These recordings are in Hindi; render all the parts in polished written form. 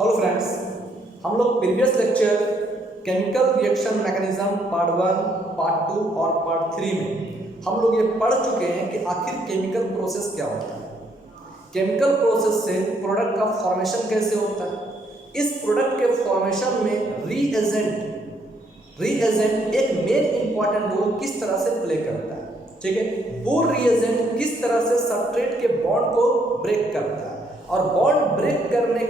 हेलो फ्रेंड्स, हम लोग previous lecture chemical reaction mechanism part 1, part 2 और पार्ट 3 में हम लोग ये पढ़ चुके हैं कि आखिर केमिकल प्रोसेस क्या होता है। केमिकल प्रोसेस से प्रोडक्ट का फॉर्मेशन कैसे होता है। इस प्रोडक्ट के फॉर्मेशन में रीएजेंट एक मेन इंपॉर्टेंट रोल किस तरह से प्ले करता है। ठीक है, वो रीएजेंट किस तरह से सबस्ट्रेट के बॉन्ड को ब्रेक करता है और बॉन्ड ब्रेक करने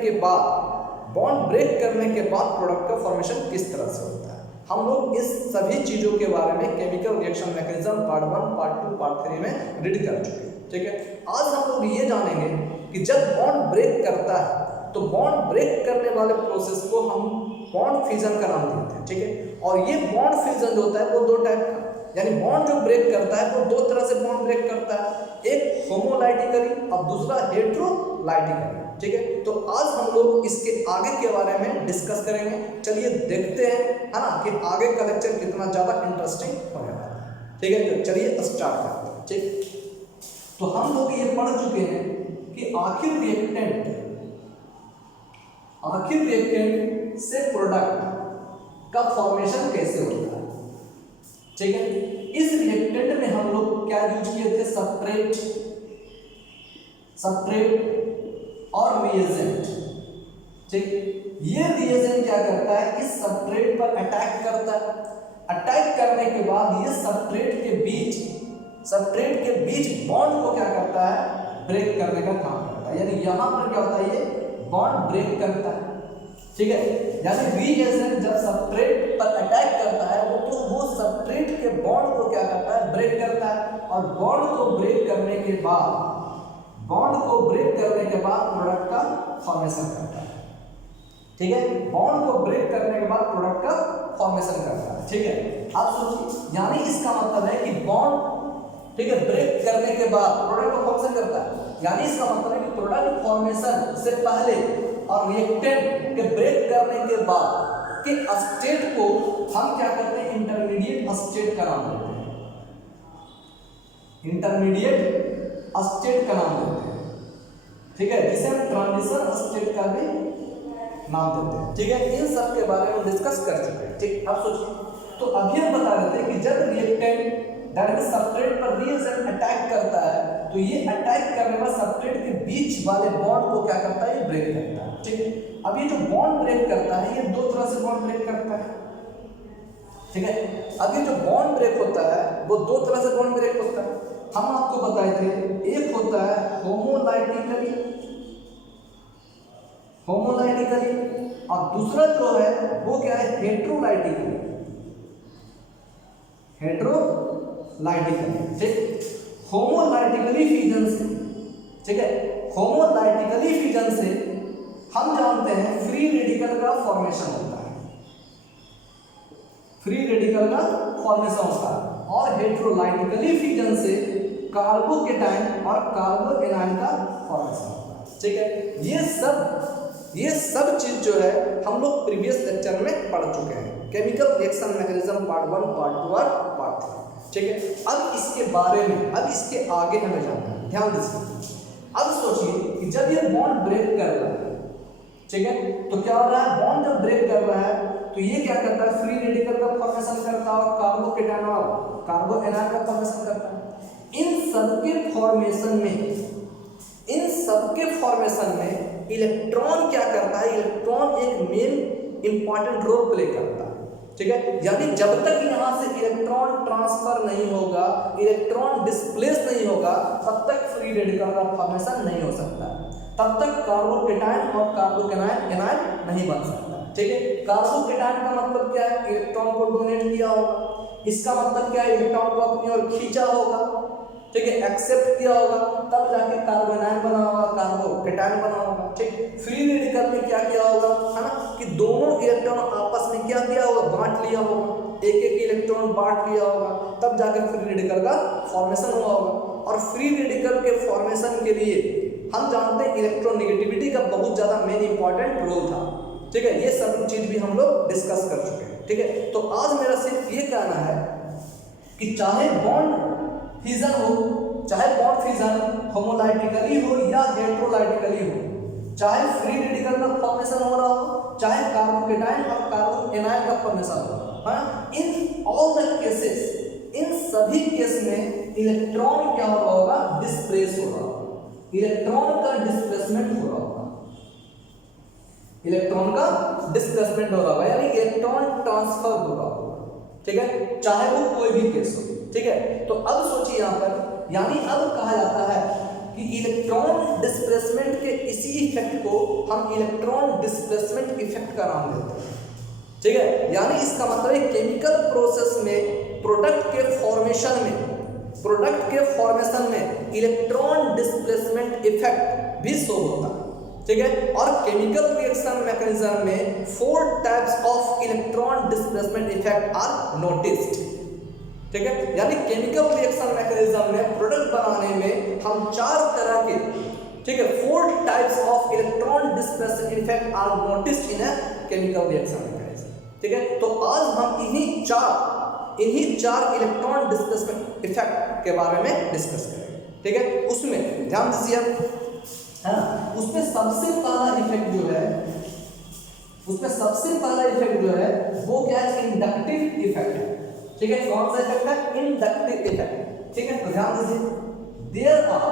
के बाद प्रोडक्ट का फॉर्मेशन किस तरह से होता है। हम लोग इस सभी चीजों के बारे में chemical reaction mechanism part 1, part 2, part 3 में रीड कर चुके हैं। ठीक है, आज हम लोग ये जानेंगे कि जब बॉन्ड ब्रेक करता है तो बॉन्ड ब्रेक करने वाले प्रोसेस को हम बॉन्ड फ्यूजन का नाम देते हैं। ठीक है, और ये बॉन्ड फ्यूजन जो होता है वो दो टाइप का, यानी बॉन्ड जो ब्रेक करता है वो दो तरह से बॉन्ड ब्रेक करता है, एक होमोलाइटिकली और दूसरा हेटेरोलाइटिकली। ठीक है, तो आज हम लोग इसके आगे के बारे में डिस्कस करेंगे। चलिए देखते हैं, है ना, कि आगे का लेक्चर कितना ज्यादा इंटरेस्टिंग होने वाला है। ठीक है, तो चलिए स्टार्ट करते हैं। ठीक, तो हम लोग ये पढ़ चुके हैं कि आखिर रिएक्टेंट से प्रोडक्ट का फॉर्मेशन कैसे होता है। ठीक है, इस रिएक्टेंट में हम लोग क्या यूज किए थे, सबस्ट्रेट और रिएजेंट। ठीक, ये रिएजेंट क्या करता है, इस सबस्ट्रेट पर अटैक करता है। अटैक करने के बाद ये सबस्ट्रेट के बीच बॉन्ड को क्या करता है, ब्रेक करने का काम करता है। यानी यहां पर क्या होता है, ये बॉन्ड ब्रेक करता है। ठीक है, यानी रिएजेंट जब सबस्ट्रेट पर अटैक करता है वो सबस्ट्रेट के बॉन्ड को क्या करता है, ब्रेक करता है। और बॉन्ड को ब्रेक करने के बाद प्रोडक्ट का फॉर्मेशन करता है। ठीक है, बॉन्ड को ब्रेक करने के बाद प्रोडक्ट का फॉर्मेशन करता है। ठीक है, आप सोचिए, यानी इसका मतलब है कि बॉन्ड, ठीक है, ब्रेक करने के बाद प्रोडक्ट का फॉर्मेशन करता है। यानी इसका मतलब है कि प्रोडक्ट फॉर्मेशन से पहले और रिएक्टेंट के ब्रेक करने के बाद के स्टेट को हम क्या करते हैं, इंटरमीडिएट स्टेट का नाम देते हैं। ठीक है, जिसे हम ट्रांजिशन स्टेट का भी नाम देते हैं। ठीक है, इन सब के बारे में डिस्कस कर चुके हैं। ठीक, अब सोचिए, तो अभी हम बता रहे थे कि जब रिएक्टेंट डायरेक्ट सबस्ट्रेट पर रिएजेंट अटैक करता है तो ये अटैक करने पर सबस्ट्रेट के बीच वाले बॉन्ड को क्या करता है, ये ब्रेक करता है। ठीक है, अब ये जो बॉन्ड ब्रेक करता है ये दो तरह से बॉन्ड ब्रेक करता है। ठीक है, अब ये जो बॉन्ड ब्रेक होता है वो दो तरह से बॉन्ड ब्रेक होता है। हम आपको बताए थे, एक होता है होमोलाइटिकली और दूसरा जो है वो क्या है, हेटेरोलाइटिकली। ठीक, होमोलाइटिकली फ्यूजन से, ठीक है, होमोलाइटिकली फ्यूजन से हम जानते हैं फ्री रेडिकल का फॉर्मेशन होता है। और हेटेरोलाइटिकली फ्यूजन से कार्बोकेटाइन और कार्बोएनाइन का फॉर्मेशन होता है। ठीक है, ये सब चीज जो है हम लोग प्रीवियस लेक्चर में पढ़ चुके हैं, chemical reaction mechanism part 1, part 2 और पार्ट 3। ठीक है, अब इसके आगे हमें जाना है, ध्यान दीजिए। अब सोचिए कि जब ये बॉन्ड ब्रेक कर रहा है, ठीक है, तो क्या हो रहा है, बॉन्ड जब ब्रेक कर रहा है तो ये क्या करता है, फ्री रेडिकल का फॉर्मेशन करता है और कार्बोकेटाइन और कार्बोएनाइन का फॉर्मेशन करता है। इन सबके फॉर्मेशन में इलेक्ट्रॉन क्या करता है, इलेक्ट्रॉन एक मेन इंपॉर्टेंट रोल प्ले करता है। ठीक है, यानी जब तक यहां से इलेक्ट्रॉन ट्रांसफर नहीं होगा, इलेक्ट्रॉन डिस्प्लेस नहीं होगा, तब तक फ्री रेडिकल का फॉर्मेशन नहीं हो सकता, तब तक कार्बोकेटाइन और कार्बोएनाइन नहीं बन सकता। ठीक है, कार्बोकेटाइन का मतलब क्या है, इलेक्ट्रॉन को डोनेट किया होगा, इसका मतलब क्या है, इलेक्ट्रॉन को अपनी ओर खींचा होगा, ठीक है, एक्सेप्ट किया होगा, तब जाके कार्बोएनाइन बना होगा, कार्बोकेटाइन बना होगा। ठीक, फ्री रेडिकल में क्या किया होगा, है ना, कि दोनों इलेक्ट्रॉन आपस में क्या किया होगा, बांट लिया होगा, एक इलेक्ट्रॉन बांट लिया होगा, तब जाके फ्री रेडिकल का फॉर्मेशन हुआ होगा। और फ्री रेडिकल के फॉर्मेशन के लिए हम जानते हैं इलेक्ट्रोनेगेटिविटी का बहुत ज्यादा मेन इंपॉर्टेंट रोल था। ठीक है, ये सब चीज भी हम लोग डिस्कस कर चुके हैं। ठीक है, तो आज मेरा सिर्फ ये कहना है कि चाहे बॉन्ड फ्यूजन होमोलाइटिकली हो या हेटेरोलाइटिकली हो, चाहे फ्री रेडिकल का फॉर्मेशन हो रहा हो, चाहे कार्बोकेटाइन और कार्बन एनायन का फॉर्मेशन हो रहा हो, इन ऑल द केसेस, इन सभी केस में इलेक्ट्रॉन क्या हो रहा होगा, डिस्प्लेस हो रहा होगा, इलेक्ट्रॉन का डिस्प्लेसमेंट हो रहा होगा, इलेक्ट्रॉन का डिस्प्लेसमेंट हो रहा होगा, यानी इलेक्ट्रॉन ट्रांसफर हो रहा होगा, ठीक है, चाहे वो कोई भी केस हो, ठीक है। तो अब सोचिए यहां पर, यानी अब कहा जाता है कि इलेक्ट्रॉन डिस्प्लेसमेंट के इसी इफेक्ट को हम इलेक्ट्रॉन डिस्प्लेसमेंट इफेक्ट का नाम देते हैं, ठीक है। यानी इसका मतलब है केमिकल प्रोसेस में प्रोडक्ट के फॉर्मेशन में इलेक्ट्रॉन डिस्प्लेसमेंट इफेक्ट भी शो होता है, ठीक है। और केमिकल रिएक्शन मैकेनिज्म में 4 types of electron displacement effect are noticed, ठीक है। यानी केमिकल रिएक्शन मैकेनिज्म में प्रोडक्ट बनाने में हम 4 तरह के, ठीक है, 4 types of electron displacement effect are noticed in a chemical reaction mechanism, ठीक है। तो आज हम इन्हीं चार इलेक्ट्रॉन डिस्प्लेसमेंट इफेक्ट के बारे में डिस्कस करेंगे, ठीक है। उसमें ध्यान दीजिए है ना, उसमें सबसे पहला इफेक्ट जो है वो क्या है, इंडक्टिव इफेक्ट है, ठीक है। कौन सा इफेक्ट है, इंडक्टिव इफेक्ट, ठीक है। तो ध्यान दीजिए, there are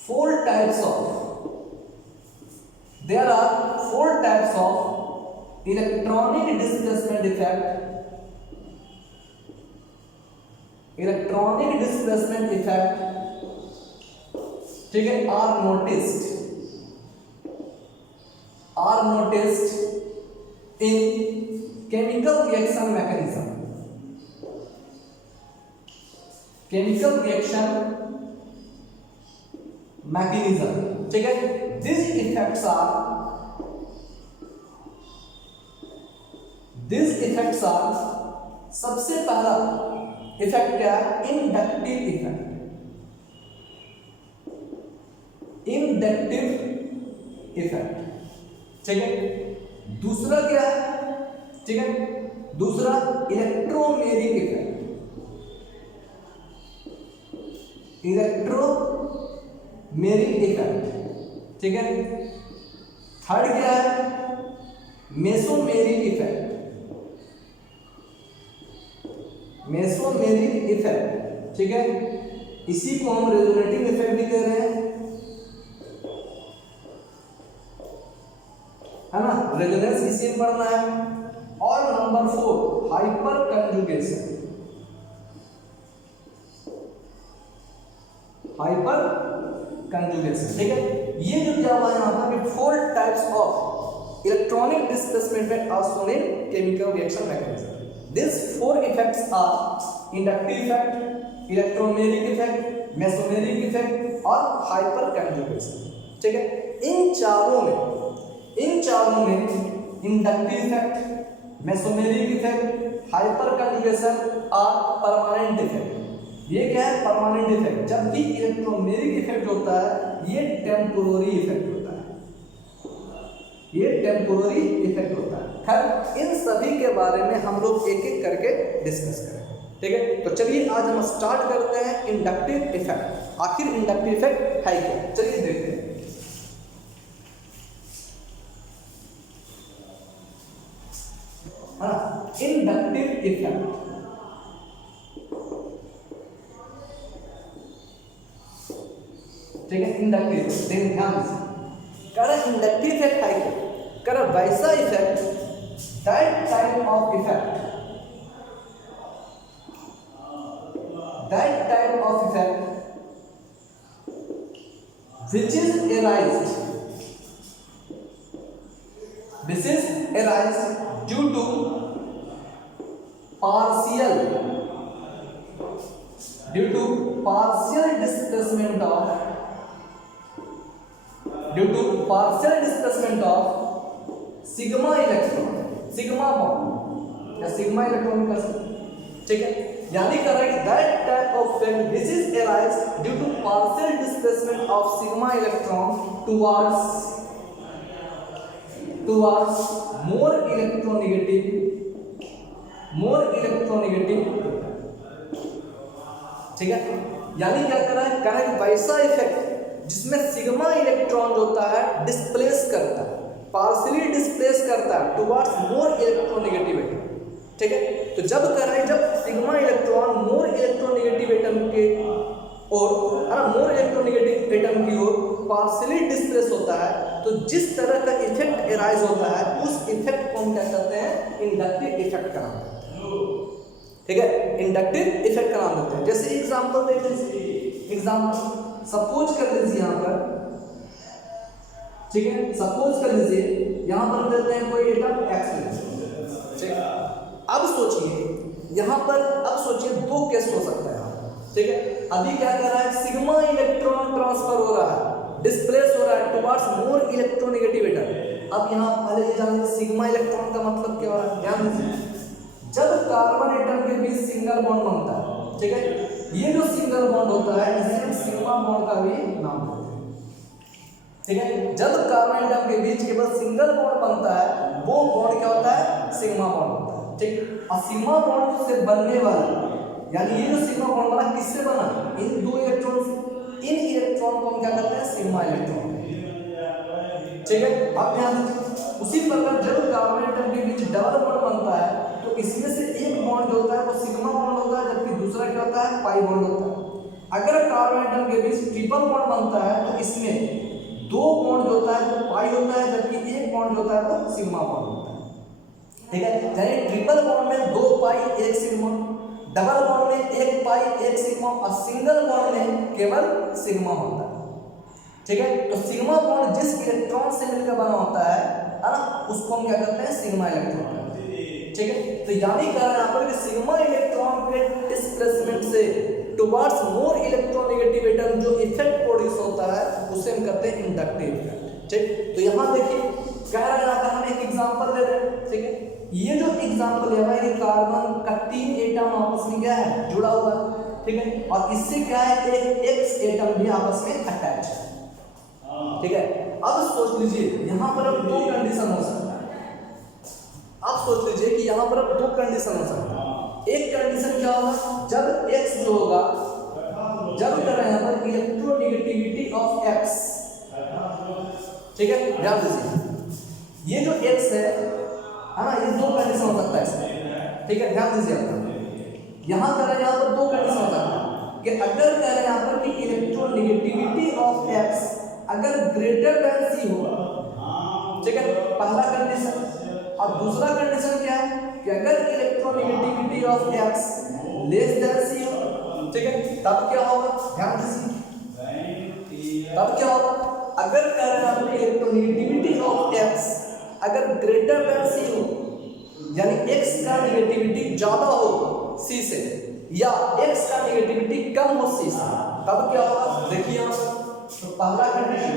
4 types of electronic displacement effect, ठीक है, are noticed in chemical reaction mechanism, ठीक है। these effects are सबसे पहला इफेक्ट क्या है, इंडक्टिव इफेक्ट, ठीक है। दूसरा क्या है, ठीक है, दूसरा इलेक्ट्रोमेरिक इफेक्ट, ठीक है। थर्ड क्या है, मेसोमेरिक इफेक्ट, ठीक है। इसी को हम रेजोनेटिंग इफेक्ट भी कह रहे हैं, है ना, रेजोनेंस इसी में पढ़ना है। और नंबर 4 हाइपर कंजुगेशन, ठीक है। ये जो क्या हुआ यहाँ पर, 4 types of electronic displacement are shown in chemical reaction mechanism. These 4 effects are inductive effect, electromagnetic effect, mesomeric effect और hyper conjugation, ठीक है। इन चारों में inductive effect, mesomeric effect, hyper conjugation और परमानेंट इफेक्ट। ये क्या है, परमानेंट इफेक्ट। जबकि इलेक्ट्रोमेरिक इफेक्ट होता है ये टेम्पोररी इफेक्ट होता है, खैर इन सभी के बारे में हम लोग एक एक करके डिस्कस करेंगे, ठीक है। तो चलिए आज हम स्टार्ट करते हैं इंडक्टिव इफेक्ट। आखिर इंडक्टिव इफेक्ट है क्या, चलिए देखते हैं। इंडक्टिव इफेक्ट, ठीक है, इंडक्टिव। देखिए ध्यान से कर इंडक्टिव इफेक्ट है क्या, कर वैसा effect, that type of effect which is arised due to partial displacement of sigma bond या sigma इलेक्ट्रॉन का, ठीक है। यानी कर रहा है that type of effect which is arised due to partial displacement of sigma electron towards more electronegative, ठीक है। यानी क्या कर रहा है, करंट वैसा इफेक्ट जिसमें सिग्मा इलेक्ट्रॉन होता है डिस्प्लेस करता है, पार्शियली डिस्प्लेस करता है टुवर्ड्स मोर इलेक्ट्रोनेगेटिव एटम। ठीक है, तो जब कर रहे हैं, जब sigma electron more electronegative atom के और मोर इलेक्ट्रोनेगेटिव एटम की ओर पार्शियली डिस्प्लेस होता है, तो जिस तरह का इफेक्ट एराइज होता है उस इफेक्ट को हम क्या कहते हैं, इंडक्टिव इफेक्ट का नाम देते हैं। ठीक है, इंडक्टिव इफेक्ट का नाम देते हैं। जैसे एग्जांपल देख लीजिए, एग्जांपल सपोज कर लीजिए यहाँ पर, ठीक है, सपोज कर लीजिए यहाँ पर देते हैं कोई एटम एक्स। ठीक है, अब सोचिए यहाँ पर, अब सोचिए दो केस हो सकता है। ठीक है, अभी क्या कर रहा है, सिग्मा इलेक्ट्रॉन ट्रांसफर हो रहा है, डिस्प्लेस हो रहा है टुवर्ड्स मोर इलेक्ट्रोनेगेटिव एटम। अब यहाँ पहले ये जानिए सिग्मा इलेक्ट्रॉन का मतलब क्या हो रहा है, ध्यान दीजिए। जब कार्बन एटम के बीच सिंगल बॉन्ड बनता है, ठीक है, ये जो सिंगल बॉन्ड होता है इसे हम सिग्मा बॉन्ड का भी नाम देते हैं। ठीक है, जब कार्बन एटम के बीच केवल सिंगल बॉन्ड बनता है वो बॉन्ड क्या होता है, सिग्मा बॉन्ड होता है। ठीक, और सिग्मा बॉन्ड से बनने वाला, यानी ये जो सिग्मा बॉन्ड बना किससे बना, इन दो इलेक्ट्रॉन से। इन इलेक्ट्रॉन को हम क्या कहते हैं, सिग्मा इलेक्ट्रॉन। ठीक है, अब ध्यान दीजिए, उसी प्रकार जब कार्बन एटम के बीच डबल बॉन्ड बनता है तो इसमें से एक बॉन्ड जो होता है वो सिग्मा बॉन्ड होता है, जबकि दूसरा क्या होता है, पाई बॉन्ड होता है। अगर कार्बन एटम के बीच ट्रिपल बॉन्ड बनता है तो इसमें दो बॉन्ड जो होता है वो पाई होता है, जबकि एक बॉन्ड जो होता है वो सिग्मा बॉन्ड होता है। ठीक है, यानी ट्रिपल बॉन्ड में दो पाई एक सिग्मा, डबल बॉन्ड में एक पाई एक सिग्मा, और सिंगल बॉन्ड में केवल सिग्मा होता है। ठीक है, तो सिग्मा बॉन्ड जिस इलेक्ट्रॉन से मिलकर बना होता है ना, उसको हम क्या कहते हैं, सिग्मा इलेक्ट्रॉन कहते हैं। ठीक है, तो यानी कह रहे हैं यहाँ पर कि सिग्मा इलेक्ट्रॉन के डिस्प्लेसमेंट से टुवर्ड्स मोर इलेक्ट्रोनेगेटिव एटम जो इफेक्ट प्रोड्यूस होता है उसे हम कहते हैं इंडक्टिव इफेक्ट। ठीक, तो यहाँ देखिए कह रहा है यहाँ पर हम एक एग्जांपल ले रहे हैं। ठीक है, ये जो एग्जांपल है भाई, कार्बन का 3 एटम आपस में क्या है, जुड़ा हुआ है। ठीक है, और इससे क्या है, एक एक्स एटम भी आपस में अटैच है। ठीक है, अब सोच लीजिए यहाँ पर अब दो कंडीशन हो सकता है। अब सोच लीजिए कि यहाँ पर अब दो कंडीशन हो सकता है। एक कंडीशन क्या होगा, जब x जो होगा, जब कर रहे हैं यहाँ पर इलेक्ट्रोनेगेटिविटी ऑफ x। ठीक है, ध्यान दीजिए, ये जो x है ना, ये दो कंडीशन हो सकता है इसमें। ठीक है, ध्यान दीजिए आप यहाँ कर रहे हैं, यहाँ पर दो कंडीशन हो सकता है कि अगर कह रहे हैं यहाँ पर कि इलेक्ट्रोनेगेटिविटी ऑफ x अगर ग्रेटर देन सी हो। ठीक है, पहला कंडीशन। और दूसरा कंडीशन क्या है कि अगर electronegativity of x less than C हो। ठीक है, तब क्या होगा, ध्यान दीजिए, तब क्या होगा, अगर कह रहे हैं इलेक्ट्रोनेगेटिविटी ऑफ x अगर ग्रेटर देन सी हो, यानी x का नेगेटिविटी ज्यादा हो c से, या x का नेगेटिविटी कम हो c से, तब क्या होगा, देखिए तो पहला कंडीशन।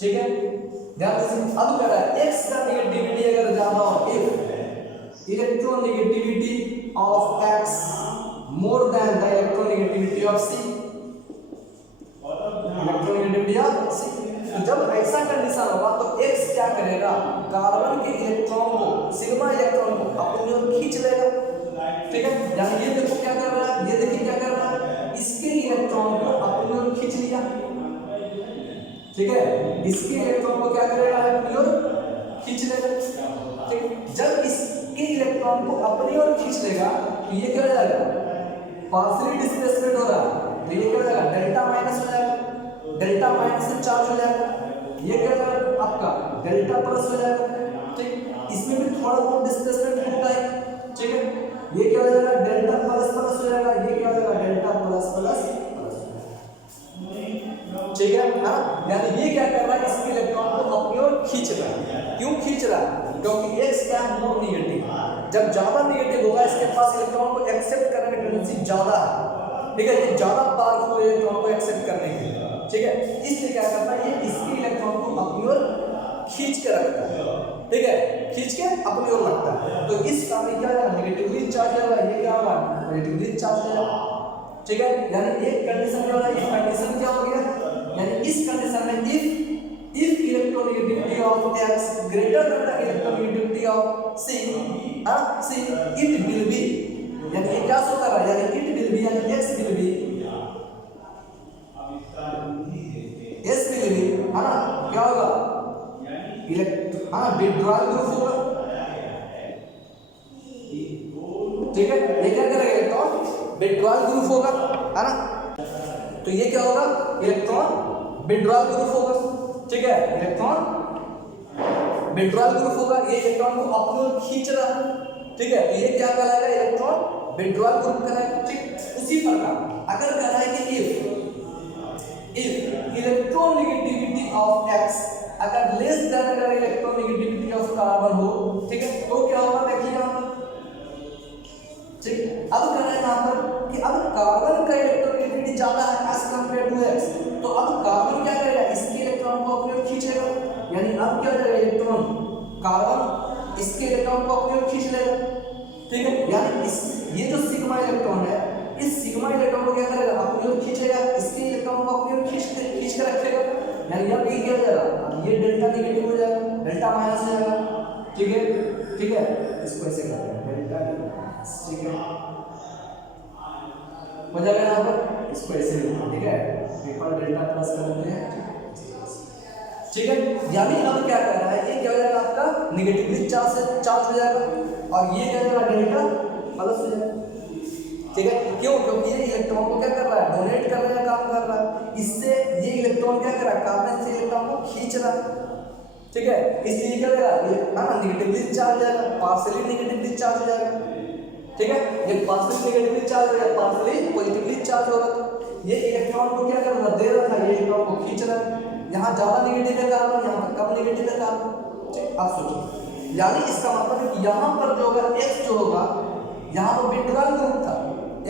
ठीक है, ध्यान दीजिए, अब कह रहा है x का नेगेटिविटी अगर ज्यादा हो, if electronegativity of x more than the electronegativity of c, electronegativity of c, तो जब ऐसा कंडीशन होगा तो x क्या करेगा, कार्बन के इलेक्ट्रॉन को, सिग्मा इलेक्ट्रॉन को अपनी ओर खींच लेगा। ठीक है, यानी ये देखो क्या कर रहा है, ये देखिए क्या कर रहा है, इसके इलेक्ट्रॉन को अपनी ओर खींच लिया। ठीक है, इसके इलेक्ट्रॉन को क्या करेगा, अपनी ओर खींच लेगा। ठीक है, जब इसके इलेक्ट्रॉन को अपनी ओर खींच लेगा तो ये क्या हो जाएगा, पार्शियली डिस्प्लेसमेंट हो रहा है, तो ये क्या हो जाएगा, डेल्टा माइनस हो जाएगा, डेल्टा माइनस से चार्ज हो जाएगा, ये क्या हो जाएगा आपका डेल्टा प्लस हो जाएगा। ठीक, इसमें भी थोड़ा बहुत डिस्प्लेसमेंट होता है। ठीक है, ये क्या हो जाएगा, डेल्टा प्लस प्लस हो जाएगा, ये क्या हो जाएगा, डेल्टा प्लस प्लस प्लस। ठीक है, हाँ, यानी ये क्या कर रहा है, इसके इलेक्ट्रॉन को अपनी ओर खींच रहा है। क्यों खींच रहा है, क्योंकि x क्या है, मोर नेगेटिव। जब ज्यादा नेगेटिव होगा इसके पास इलेक्ट्रॉन को एक्सेप्ट करने की टेंडेंसी ज्यादा है। ठीक है, ये ज्यादा पावरफुल इलेक्ट्रॉन को एक्सेप्ट करने के लिए। ठीक है, इसलिए क्या करता है, ये इसके इलेक्ट्रॉन को अपनी ओर खींच के रखता है। ठीक है, खींच के अपनी ओर रखता है, तो इस काम में क्या है, नेगेटिवली चार्ज होगा, ये क्या होगा, नेगेटिवली चार्ज होगा। ठीक है, यानी एक कंडीशन क्या हो रहा है, ये कंडीशन क्या हो गया, यानी इस कंडीशन में if electronegativity of x greater than the electronegativity of c, it will be, यानी ये क्या शो कर रहा है, यानी it will बी यानी एक्स विल बी है ना, क्या होगा विड्रॉल ग्रुप होगा, ठीक है। ये क्या करेगा इलेक्ट्रॉन विड्रॉल ग्रुप होगा, है ना। तो ये क्या होगा इलेक्ट्रॉन विड्रॉल ग्रुप होगा, ठीक है। इलेक्ट्रॉन विड्रॉल ग्रुप होगा, ये इलेक्ट्रॉन को अपनी ओर खींच रहा है, ठीक है। तो ये क्या कहलाएगा इलेक्ट्रॉन विड्रॉल ग्रुप कहलाएगा, ठीक। उसी प्रकार अगर कहना है कि इफ इलेक्ट्रोनेगेटिविटी ऑफ एक्स अगर लेस देन अगर इलेक्ट्रोनेगेटिविटी ऑफ कार्बन हो, ठीक है, तो क्या होगा देखिए यहां पर, ठीक। अब कहना है यहां पर कि अब कार्बन का इलेक्ट्रोनेगेटिविटी ज्यादा है एज कंपेयर टू एक्स, तो अब कार्बन क्या करेगा इसके इलेक्ट्रॉन को अपनी ओर खींचेगा, यानी अब क्या हो जाएगा इलेक्ट्रॉन कार्बन इसके इलेक्ट्रॉन को अपनी ओर खींच लेगा, ठीक है। यानी इस ये जो सिग्मा इलेक्ट्रॉन है इस सिग्मा इलेक्ट्रॉन को क्या करेगा अपनी ओर खींचेगा, इसके इलेक्ट्रॉन को अपनी ओर खींच के रखेगा, यानी अब ये क्या हो जाएगा, ये डेल्टा नेगेटिव हो जाएगा, डेल्टा माइनस हो जाएगा, ठीक है, ठीक है। इसको ऐसे करते हैं डेल्टा, ठीक है, हो जाएगा यहाँ पर, इसको ऐसे लिखना, ठीक है, पेपर डेल्टा प्लस कर देते हैं, ठीक है। यानी अब क्या कर रहा है, ये क्या हो जाएगा आपका नेगेटिवली चार्ज हो जाएगा और ये क्या हो जाएगा डेल्टा प्लस हो जाएगा, ठीक है। क्यों, क्योंकि ये इलेक्ट्रॉन को क्या कर रहा है डोनेट करने का काम कर रहा है, इससे ये इलेक्ट्रॉन क्या कर रहा है कार्बन से इलेक्ट्रॉन को खींच रहा है, ठीक है। इसलिए क्या करेगा ना नेगेटिवली चार्ज हो जाएगा, पार्शियली नेगेटिवली चार्ज हो जाएगा, ठीक है। ये पार्शियली नेगेटिवली चार्ज हो जाएगा, पार्शियली पॉजिटिवली चार्ज हो रहा था, ये इलेक्ट्रॉन को क्या कर रहा था दे रहा था, ये इलेक्ट्रॉन को खींच रहा है, यहाँ ज्यादा नेगेटिव है कार्बन, यहाँ पर कम नेगेटिव है कार्बन, ठीक। आप सोचिए, यानी इसका मतलब है कि यहाँ पर जो होगा एक्स जो होगा यहाँ पर विड्रॉल ग्रुप था,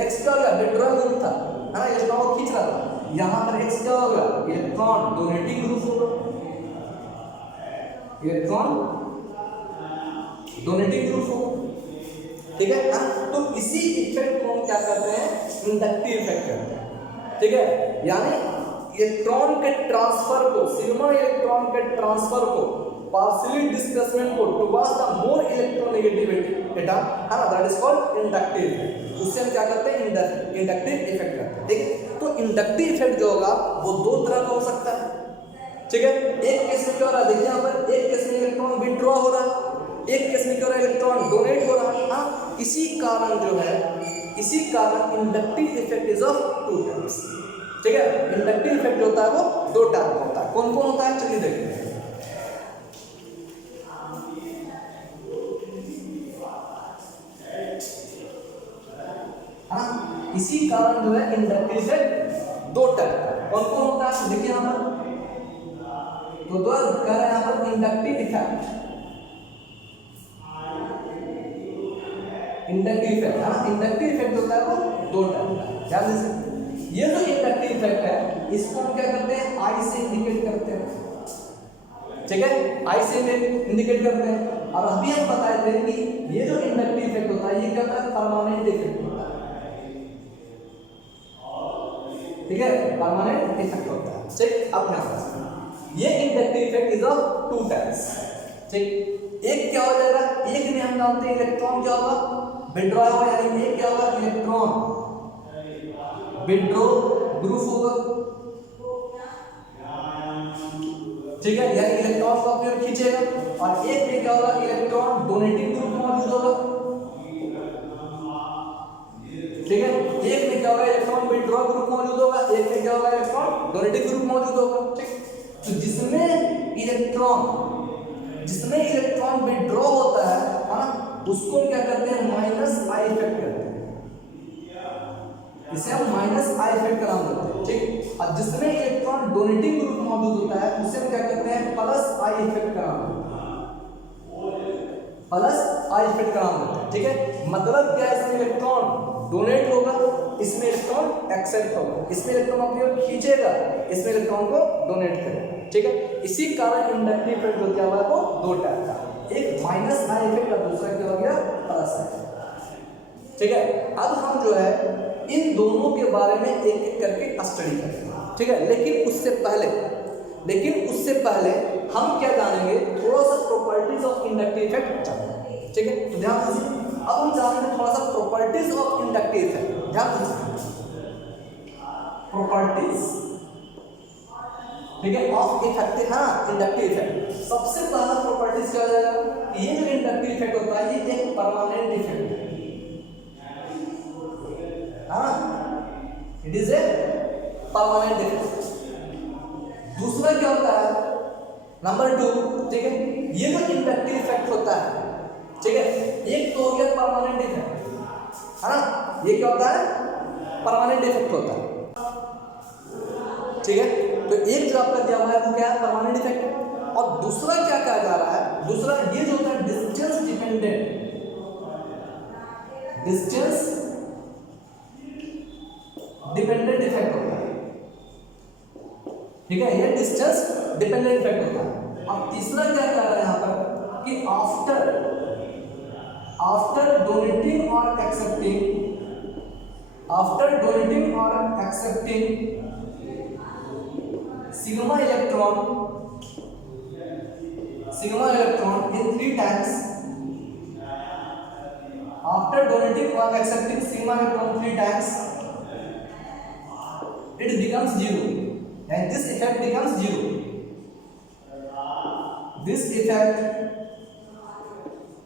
एक्स क्या होगा विड्रॉल ग्रुप था, है ना, इलेक्ट्रॉन को खींच रहा था, यहाँ पर एक्स क्या होगा इलेक्ट्रॉन डोनेटिंग ग्रुप होगा, इलेक्ट्रॉन डोनेटिंग ग्रुप होगा, ठीक है। तो इसी इफेक्ट को हम क्या करते हैं इंडक्टिव इफेक्ट करते हैं, ठीक है। यानी इलेक्ट्रॉन के ट्रांसफर को सिग्मा इलेक्ट्रॉन के ट्रांसफर को पार्शियली डिस्प्लेसमेंट को towards the more electronegativity atom, है ना, that is called inductive effect. उससे हम क्या करते हैं इंडक्टिव इफेक्ट करते हैं, ठीक है। तो इंडक्टिव इफेक्ट जो होगा वो दो तरह का हो सकता है, ठीक है। एक केस में क्या हो रहा है देखिए यहाँ पर, एक केस में इलेक्ट्रॉन विड्रॉ हो रहा है, एक केस में क्या हो रहा है इलेक्ट्रॉन डोनेट हो रहा है, हाँ। इसी कारण जो है इसी कारण inductive effect is of two types, ठीक है। इंडक्टिव इफेक्ट जो होता है वो दो टाइप का होता है, कौन कौन होता है चलिए देखते हैं, हाँ। इसी कारण जो है इंडक्टिव इफेक्ट दो टाइप का, कौन कौन होता है देखिए यहाँ पर, तो दो कह रहे हैं यहाँ पर इंडक्टिव इफेक्ट, इंडक्टिव इफेक्ट, हाँ। इंडक्टिव इफेक्ट होता है वो दो टाइप का, ध्यान दीजिए। ये जो इंडक्टिव इफेक्ट है इसको हम क्या करते हैं आई से इंडिकेट करते हैं, ठीक है, आई से इंडिकेट करते हैं। और अभी हम बताए थे कि ये जो इंडक्टिव इफेक्ट होता है ये क्या होता है परमानेंट इफेक्ट होता है, ठीक है, परमानेंट इफेक्ट होता है, ठीक। अब ध्यान रखना ये inductive effect is of two types, ठीक। एक क्या हो जाएगा, एक में हम जानते हैं इलेक्ट्रॉन क्या होगा विड्रॉ होगा, यानी एक क्या होगा इलेक्ट्रॉन विड्रॉ ग्रुप होगा, ठीक है, यानी इलेक्ट्रॉन को अपनी ओर खींचेगा। और एक में क्या होगा इलेक्ट्रॉन डोनेटिंग ग्रुप मौजूद होगा, ठीक है। एक में क्या होगा इलेक्ट्रॉन विड्रॉ ग्रुप मौजूद होगा, एक में क्या होगा इलेक्ट्रॉन डोनेटिंग ग्रुप मौजूद होगा, ठीक। तो जिसमें इलेक्ट्रॉन विड्रॉ होता है ना, उसको क्या करते हैं माइनस आई इफेक्ट करते हैं, इसे हम माइनस आई इफेक्ट का नाम देते हैं, ठीक। और जिसमें इलेक्ट्रॉन डोनेटिंग ग्रुप मौजूद होता है उसे हम क्या करते हैं प्लस आई इफेक्ट का नाम देते हैं, प्लस आई इफेक्ट का नाम देते हैं, ठीक है। मतलब क्या है, इसमें इलेक्ट्रॉन डोनेट होगा, इसमें इलेक्ट्रॉन एक्सेप्ट होगा, इसमें इलेक्ट्रॉन अपनी ओर खींचेगा, इसमें इलेक्ट्रॉन को डोनेट करेगा, ठीक है। इसी कारण इंडक्टिव इफेक्ट जो क्या हुआ वो दो टाइप का, एक माइनस आई इफेक्ट और दूसरा क्या हो गया प्लस आई, ठीक है। अब हम जो है इन दोनों के बारे में एक एक करके स्टडी करेंगे, ठीक है। लेकिन उससे पहले हम क्या जानेंगे थोड़ा सा प्रॉपर्टीज ऑफ इंडक्टिव इफेक्ट जानेंगे, ठीक है। तो ध्यान दीजिए अब हम जानेंगे थोड़ा सा प्रॉपर्टीज ऑफ इंडक्टिव इफेक्ट। ध्यान दीजिए, प्रॉपर्टीज, ठीक है, ऑफ इफेक्टिव, हाँ, इंडक्टिव इफेक्ट। सबसे पहला प्रॉपर्टीज क्या हो जाएगा, ये जो इंडक्टिव इफेक्ट होता है ये एक परमानेंट इफेक्ट है, हाँ, it is a permanent effect. दूसरा क्या होता है, नंबर 2, ठीक है, ये जो इंडक्टिव इफेक्ट होता है, ठीक है, एक तो हो गया परमानेंट इफेक्ट, है ना, ये क्या होता है, परमानेंट इफेक्ट होता है, ठीक है। तो एक जो आपका दिया हुआ है वो क्या है, परमानेंट इफेक्ट। और दूसरा क्या कहा जा रहा है, दूसरा ये जो होता है distance dependent, distance dependent effect होता है, ठीक है, ये डिस्टेंस डिपेंडेंट इफेक्ट होता है। अब तीसरा क्या कह रहा है यहाँ पर कि आफ्टर डोनेटिंग और accepting sigma electron in 3 times, after donating or accepting sigma electron 3 times, it becomes 0, and this effect becomes 0. This effect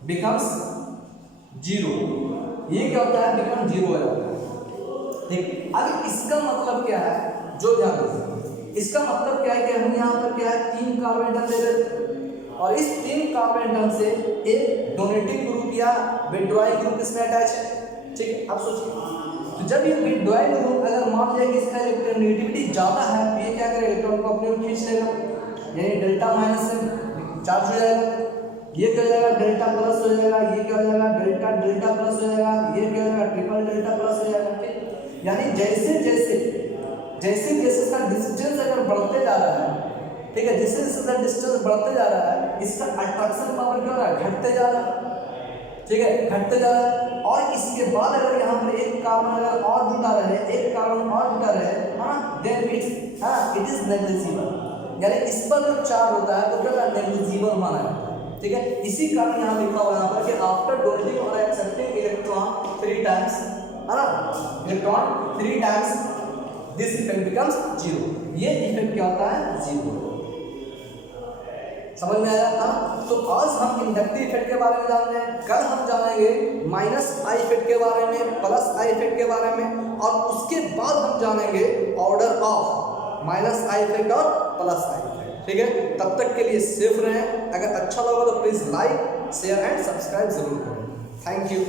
becomes 0. ये क्या होता है, बिकम 0 हो जाता है, ठीक। अब इसका मतलब क्या है, जो ध्यान रखिए, इसका मतलब क्या है कि हम यहाँ पर क्या है 3 कार्बन एटम ले लेते हैं और इस 3 कार्बन एटम से एक डोनेटिंग ग्रुप या विड्रॉइंग ग्रुप इसमें अटैच है, ठीक है। अब सोचिए, तो जब ये विड्रॉइंग ग्रुप अगर मान लिया कि इसका इलेक्ट्रोनेगेटिविटी ज़्यादा है तो ये क्या करेगा, इलेक्ट्रॉन को अपने ओर खींच लेगा, यानी डेल्टा माइनस से चार्ज हो जाएगा, ये क्या हो जाएगा, डेल्टा प्लस हो जाएगा, ये क्या हो जाएगा, डेल्टा प्लस हो जाएगा, ये क्या हो जाएगा, ट्रिपल डेल्टा प्लस हो जाएगा, ठीक। यानी जैसे जैसे इसका डिस्टेंस अगर बढ़ते जा रहा है, ठीक है, जैसे इसका डिस्टेंस बढ़ते जा रहा है, इसका अट्रैक्शन पावर क्या हो रहा है, घटते जा रहा है, ठीक है, घटते जा रहा है। और इसके बाद अगर यहाँ पर एक कार्बन अगर और जुटा रहे, एक कार्बन और जुटा रहे, हाँ, देन इट इज नेग्लिजिबल, यानी इस पर जो चार्ज होता है तो क्या नेग्लिजिबल माना जाता है, ठीक है। इसी कारण यहाँ लिखा हुआ है यहाँ पर कि आफ्टर डोनेटिंग और एक्सेप्टिंग इलेक्ट्रॉन 3 टाइम्स, है ना, electron 3 times, this effect becomes 0। ये इफेक्ट क्या होता है, 0। समझ में आया था। तो आज हम इंडक्टिव इफेक्ट के बारे में जान रहे हैं, कल हम जानेंगे माइनस आई इफेक्ट के बारे में, प्लस आई इफेक्ट के बारे में, और उसके बाद हम जानेंगे order of minus I effect और प्लस आई इफेक्ट, ठीक है। तब तक के लिए सेफ रहें। अगर अच्छा लगा तो please like, share and subscribe जरूर करें। Thank you.